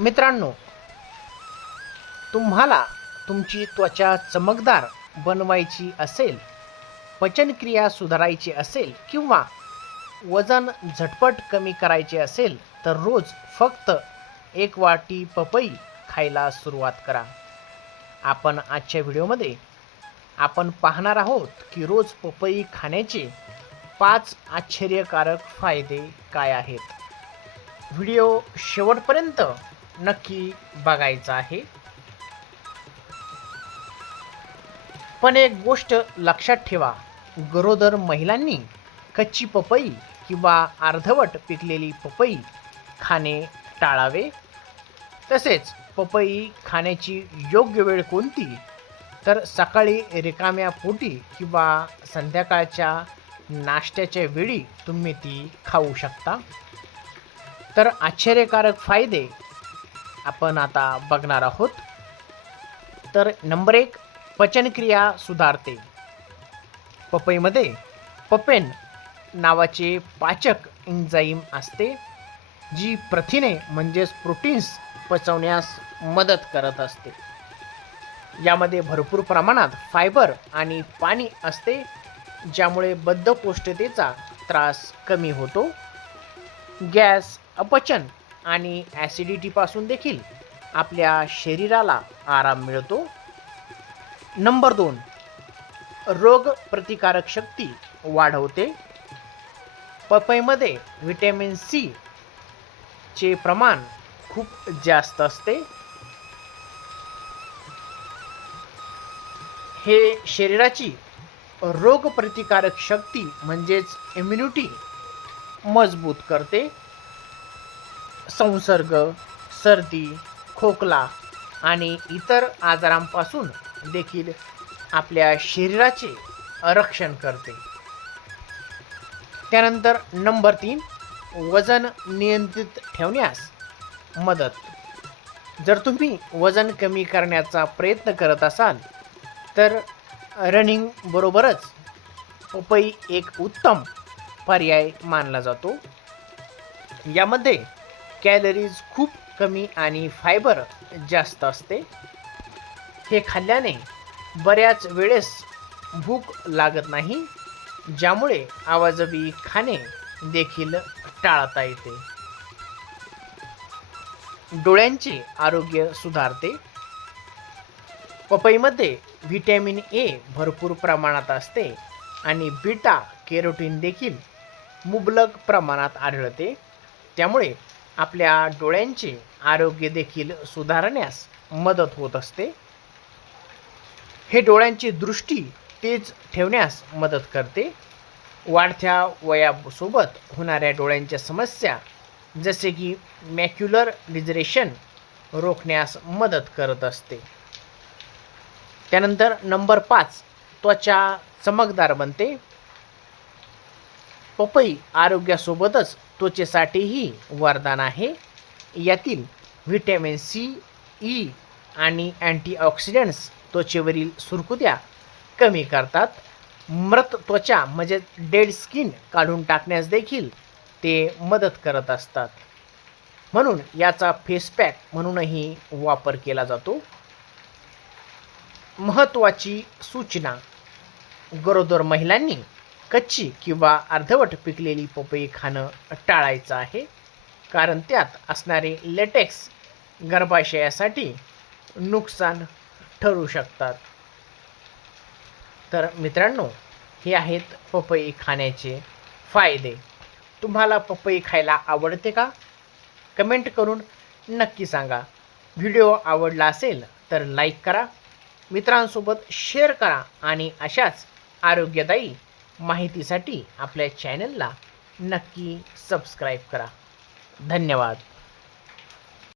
मित्रांनो, तुम्हाला तुमची त्वचा चमकदार बनवायची असेल, पचनक्रिया सुधारायची असेल किंवा वजन झटपट कमी करायचे असेल तर रोज फक्त 1 वाटी पपई खायला सुरुवात करा. आपण आजच्या व्हिडिओमध्ये आपण पाहणार आहोत की रोज पपई खाण्याचे 5 आश्चर्यकारक फायदे काय आहेत. व्हिडिओ शेवटपर्यंत नक्की बघायचा आहे. पण एक गोष्ट लक्षात ठेवा, गरोदर महिलांनी कच्ची पपई किंवा अर्धवट पिकलेली पपई खाणे टाळावे. तसेच पपई खाण्याची योग्य वेळ कोणती, तर सकाळी रिकाम्या पोटी किंवा संध्याकाळच्या नाश्त्याच्या वेळी तुम्ही ती खाऊ शकता. तर आश्चर्यकारक फायदे आपण आता बघणार आहोत. तर नंबर 1, पचनक्रिया सुधारते. पपईमध्ये पपेन नावाचे पाचक एन्झाईम असते, जी प्रथिने म्हणजेच प्रोटीन्स पचवण्यास मदत करत असते. यामध्ये भरपूर प्रमाणात फायबर आणि पाणी असते, ज्यामुळे बद्धकोष्ठतेचा त्रास कमी होतो. गॅस, अपचन आणि ॲसिडिटीपासून देखील आपल्या शरीराला आराम मिळतो. नंबर 2, रोग प्रतिकारक शक्ती वाढवते. पपईमध्ये व्हिटॅमिन सी चे प्रमाण खूप जास्त असते. हे शरीराची रोगप्रतिकारक शक्ती म्हणजेच इम्युनिटी मजबूत करते. संसर्ग, सर्दी, खोकला आणि इतर आजारांपासून देखील आपल्या शरीराचे रक्षण करते. त्यानंतर नंबर 3, वजन नियंत्रित ठेवण्यास मदत. जर तुम्ही वजन कमी करण्याचा प्रयत्न करत असाल तर रनिंग बरोबरच पपई एक उत्तम पर्याय मानला जातो. यामध्ये कॅलरीज खूप कमी आणि फायबर जास्त असते. हे खाल्ल्याने बऱ्याच वेळेस भूक लागत नाही, ज्यामुळे अवाजवी खाणे देखील टाळता येते. डोळ्यांचे आरोग्य सुधारते. पपईमध्ये व्हिटॅमिन ए भरपूर प्रमाणात असते आणि बीटा कॅरोटीन देखील मुबलक प्रमाणात आढळते. त्यामुळे आपल्या डोळ्यांचे आरोग्य देखील सुधारण्यास मदत होत असते. हे डोळ्यांची दृष्टी तेज ठेवण्यास मदत करते. वाढत्या वयासोबत होणाऱ्या डोळ्यांच्या समस्या जसे की मॅक्युलर डिजरेशन रोखण्यास मदत करत असते. त्यानंतर नंबर 5, त्वचा चमकदार बनते. पपई आरोग्यासोबतच त्वचेसाठीही वरदान आहे. यातील व्हिटॅमिन सी, ई आणि अँटीऑक्सिडंट्स त्वचेवरील सुरकुत्या कमी करतात. मृत त्वचा म्हणजे डेड स्किन काढून टाकण्यास देखील ते मदत करत असतात. म्हणून याचा फेस पॅक म्हणूनही वापर केला जातो. महत्त्वाची सूचना, गरोदर महिलांनी कच्ची किंवा अर्धवट पिकलेली पपई खाणं टाळायचं आहे, कारण त्यात असणारे लेटेक्स गर्भाशयासाठी नुकसान ठरू शकतात. तर मित्रांनो, हे आहेत पपई खाण्याचे फायदे. तुम्हाला पपई खायला आवडते का? कमेंट करून नक्की सांगा. व्हिडिओ आवडला असेल तर लाईक करा, मित्रांसोबत शेअर करा आणि अशाच आरोग्यदायी माहितीसाठी आपल्या चॅनलला नक्की सबस्क्राईब करा. धन्यवाद.